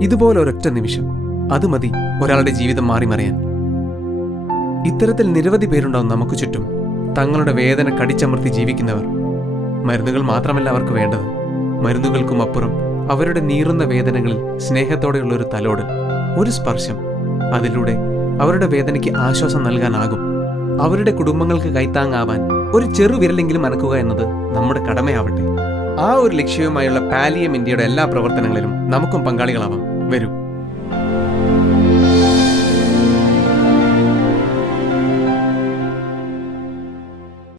ഇതുപോലെ ഒരൊറ്റ നിമിഷം, അത് മതി ഒരാളുടെ ജീവിതം മാറിമറിയാൻ. ഇത്തരത്തിൽ നിരവധി പേരുണ്ടാവും നമുക്ക് ചുറ്റും, തങ്ങളുടെ വേദന കടിച്ചമർത്തി ജീവിക്കുന്നവർ. മരുന്നുകൾ മാത്രമല്ല അവർക്ക് വേണ്ടത്, മരുന്നുകൾക്കും അപ്പുറം അവരുടെ നീറുന്ന വേദനകളിൽ സ്നേഹത്തോടെയുള്ള ഒരു തലോടൽ, ഒരു സ്പർശം. അതിലൂടെ അവരുടെ വേദനയ്ക്ക് ആശ്വാസം നൽകാനാകും. അവരുടെ കുടുംബങ്ങൾക്ക് കൈത്താങ്ങാവാൻ ഒരു ചെറു വിരലെങ്കിലും അനക്കുക എന്നത് നമ്മുടെ കടമയാവട്ടെ. ആ ഒരു ലക്ഷ്യവുമായുള്ള പാലിയം ഇന്ത്യയുടെ എല്ലാ പ്രവർത്തനങ്ങളിലും നമുക്കും പങ്കാളികളാവാം. വരൂ.